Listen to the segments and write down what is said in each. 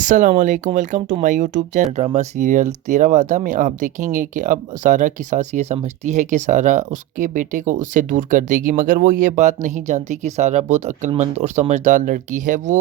السلام علیکم، welcome to my YouTube channel drama serial Tera Waada میں آپ دیکھیں گے کہ اب سارا کی ساس یہ سمجھتی ہے کہ سارا اس کے بیٹے کو اس سے دور کر دے گی، مگر وہ یہ بات نہیں جانتی کہ سارا بہت عقل مند اور سمجھدار لڑکی ہے۔ وہ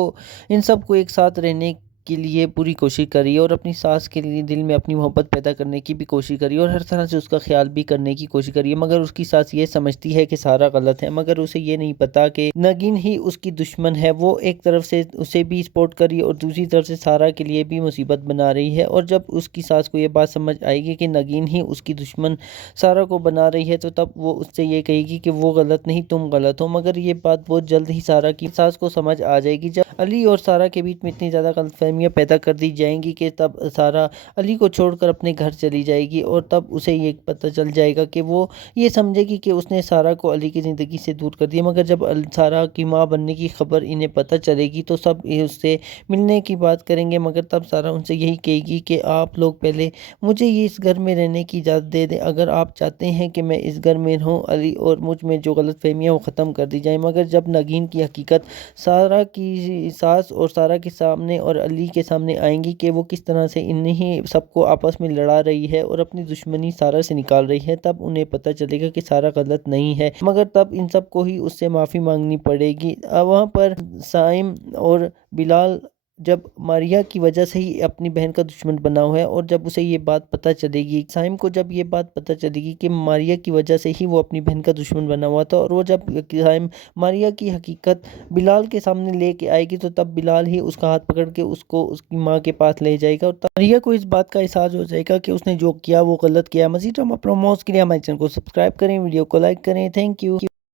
ان سب کو ایک ساتھ رہنے کے لیے پوری کوشش کری اور اپنی ساس کے لیے دل میں اپنی محبت پیدا کرنے کی بھی کوشش کری اور ہر طرح سے اس کا خیال بھی کرنے کی کوشش کری، مگر اس کی ساس یہ سمجھتی ہے کہ سارا غلط ہے، مگر اسے یہ نہیں پتا کہ نگین ہی اس کی دشمن ہے۔ وہ ایک طرف سے اسے بھی سپورٹ کری اور دوسری طرف سے سارا کے لیے بھی مصیبت بنا رہی ہے، اور جب اس کی ساس کو یہ بات سمجھ آئے گی کہ نگین ہی اس کی دشمن سارا کو بنا رہی ہے تو تب وہ اس سے یہ کہے گی کہ وہ غلط نہیں، تم غلط ہو، مگر یہ بات بہت جلد ہی سارا کی ساس کو سمجھ آ جائے گی۔ جب علی اور سارا کے بیچ میں اتنی زیادہ غلط فہمیاں پیدا کر دی جائیں گی کہ تب سارا علی کو چھوڑ کر اپنے گھر چلی جائے گی، اور تب اسے یہ پتہ چل جائے گا کہ وہ یہ سمجھے گی کہ اس نے سارا کو علی کی زندگی سے دور کر دیا، مگر جب سارا کی ماں بننے کی خبر انہیں پتہ چلے گی تو سب اس سے ملنے کی بات کریں گے، مگر تب سارا ان سے یہی کہے گی کہ آپ لوگ پہلے مجھے یہ اس گھر میں رہنے کی اجازت دے دیں، اگر آپ چاہتے ہیں کہ میں اس گھر میں رہوں، علی اور مجھ میں جو غلط فہمیاں وہ ختم کر دی جائیں۔ مگر جب نگین کی حقیقت سارا کی ساس اور سارا کے سامنے اور علی کے سامنے آئیں گی کہ وہ کس طرح سے انہیں سب کو آپس میں لڑا رہی ہے اور اپنی دشمنی سارا سے نکال رہی ہے، تب انہیں پتہ چلے گا کہ سارا غلط نہیں ہے، مگر تب ان سب کو ہی اس سے معافی مانگنی پڑے گی۔ وہاں پر سائم اور بلال جب ماریا کی وجہ سے ہی اپنی بہن کا دشمن بنا ہوا ہے، اور جب اسے یہ بات پتہ چلے گی، سائم کو جب یہ بات پتہ چلے گی کہ ماریا کی وجہ سے ہی وہ اپنی بہن کا دشمن بنا ہوا تھا، اور وہ جب سائم ماریا کی حقیقت بلال کے سامنے لے کے آئے گی تو تب بلال ہی اس کا ہاتھ پکڑ کے اس کو اس کی ماں کے پاس لے جائے گا، اور تب ماریا کو اس بات کا احساس ہو جائے گا کہ اس نے جو کیا وہ غلط کیا۔ مزید ڈرامہ پروموز کے لیے ہمارے چینل کو سبسکرائب کریں، ویڈیو کو لائک کریں۔ Thank you.